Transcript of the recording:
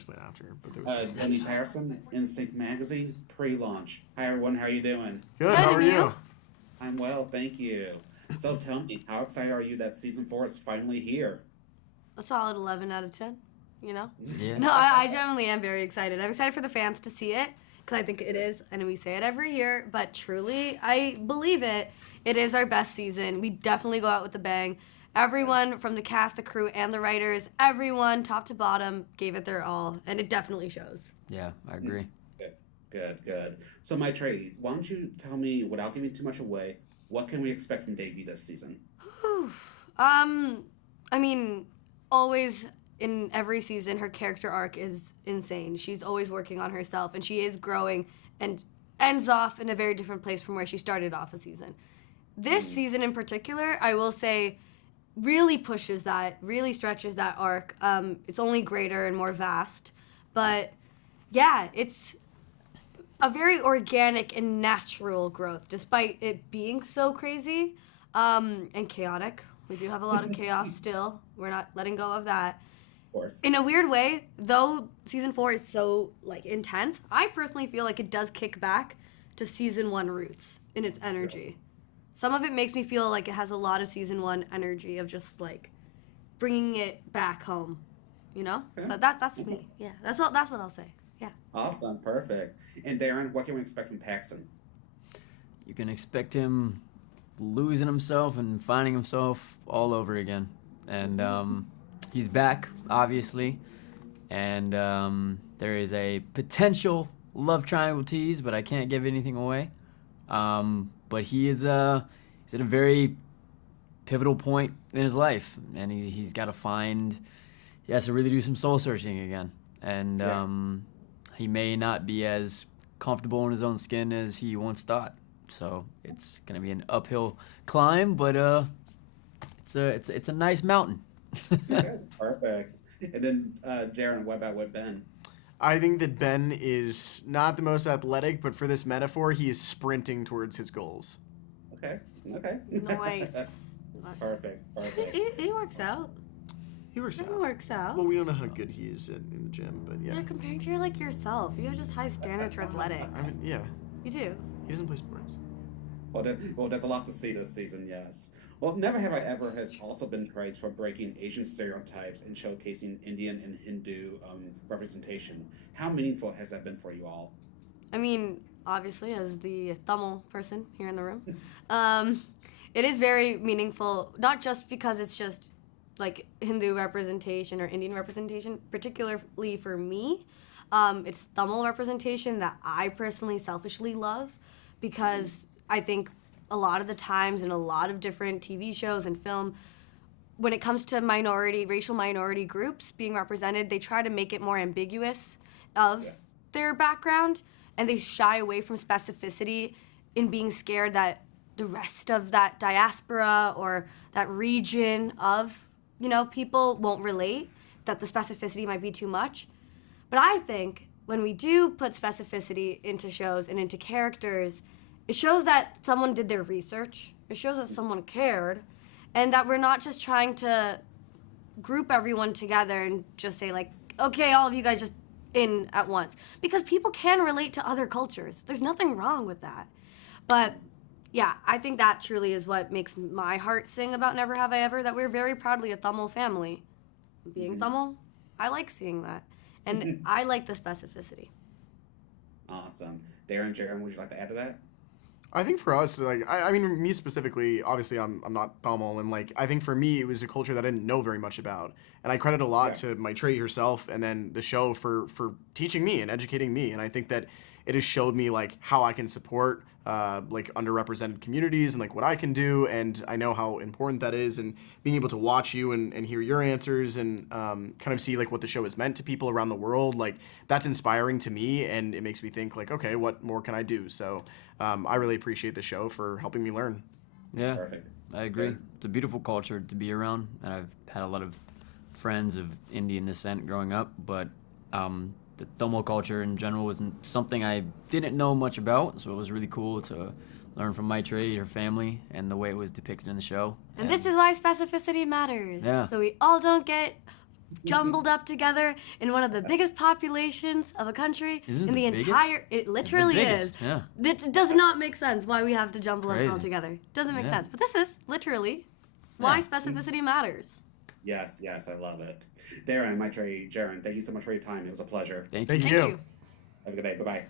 explain after. But there was Denny Patterson, Instinct Magazine, pre-launch. Hi everyone, how are you doing? good. Good, How are and you? you? I'm well, thank you. So tell me, how excited are you that season 4 is finally here? A solid 11 out of 10, you know? Yeah. No, I genuinely am very excited. I'm excited for the fans to see it, because I think it is, and we say it every year, but truly, I believe it. It is our best season. We definitely go out with a bang. Everyone from the cast, the crew, and the writers, everyone, top to bottom, gave it their all, and it definitely shows. Yeah, I agree. Good. So Maitreyi, why don't you tell me, without giving too much away, what can we expect from Davy this season? Whew. I mean, always in every season, her character arc is insane. She's always working on herself, and she is growing and ends off in a very different place from where she started off a season. This season in particular, I will say, really pushes that, really stretches that arc. It's only greater and more vast. But yeah, it's a very organic and natural growth, despite it being so crazy and chaotic. We do have a lot of chaos still. We're not letting go of that. Of course. In a weird way, though season 4 is so intense, I personally feel like it does kick back to season 1 roots in its energy. Some of it makes me feel like it has a lot of season 1 energy of just bringing it back home, you know? Okay. But that's me. Yeah, that's what I'll say. Yeah. Awesome, perfect. And Darren, what can we expect from Paxton? You can expect him losing himself and finding himself all over again. And he's back, obviously. And there is a potential love triangle tease, but I can't give anything away. But he's at a very pivotal point in his life, and he has to really do some soul searching again. And he may not be as comfortable in his own skin as he once thought. So it's gonna be an uphill climb, but it's a nice mountain. Okay, perfect. And then Jaren, what about Ben? I think that Ben is not the most athletic, but for this metaphor, he is sprinting towards his goals. Okay. Nice. Perfect. He works out. He works He out. works out. Well, we don't know how good he is in the gym, but yeah. You're comparing to yourself. You have just high standards for athletics. I mean, yeah. You do. He doesn't play sports. Well, there's a lot to see this season, yes. Well, Never Have I Ever has also been praised for breaking Asian stereotypes and showcasing Indian and Hindu representation. How meaningful has that been for you all? I mean, obviously, as the Tamil person here in the room, it is very meaningful, not just because it's just Hindu representation or Indian representation, particularly for me. It's Tamil representation that I personally selfishly love, because I think a lot of the times in a lot of different TV shows and film, when it comes to racial minority groups being represented, they try to make it more ambiguous of their background, and they shy away from specificity in being scared that the rest of that diaspora or that region of, people won't relate, that the specificity might be too much. But I think when we do put specificity into shows and into characters, it shows that someone did their research. It shows that someone cared, and that we're not just trying to group everyone together and just say okay, all of you guys just in at once. Because people can relate to other cultures. There's nothing wrong with that. But yeah, I think that truly is what makes my heart sing about Never Have I Ever, that we're very proudly a Tamil family. Being Tamil, I like seeing that. And I like the specificity. Awesome. Darren, Jaren, would you like to add to that? I think for us, I mean, me specifically, obviously I'm not Tamil, and I think for me, it was a culture that I didn't know very much about. And I credit a lot to Maitreyi herself and then the show for teaching me and educating me. And I think that it has showed me how I can support underrepresented communities and what I can do, and I know how important that is, and being able to watch you and hear your answers and kind of see what the show has meant to people around the world, that's inspiring to me, and it makes me think okay, what more can I do? So I really appreciate the show for helping me learn. Yeah, perfect. I agree. It's a beautiful culture to be around, and I've had a lot of friends of Indian descent growing up, but the Tamil culture in general wasn't something I didn't know much about, so it was really cool to learn from Maitreyi, her family, and the way it was depicted in the show. And this is why specificity matters. Yeah. So we all don't get jumbled up together in one of the biggest populations of a country Isn't it in the the biggest? entire. It literally biggest, is. yeah. It does not make sense why we have to jumble us all Crazy. together. Doesn't make Yeah. sense. But this is literally why Yeah. specificity matters. Yes, I love it. Darren, Maitreyi, Jaren, thank you so much for your time. It was a pleasure. Thank Thank you. you. Thank you. Have a good day. Bye-bye.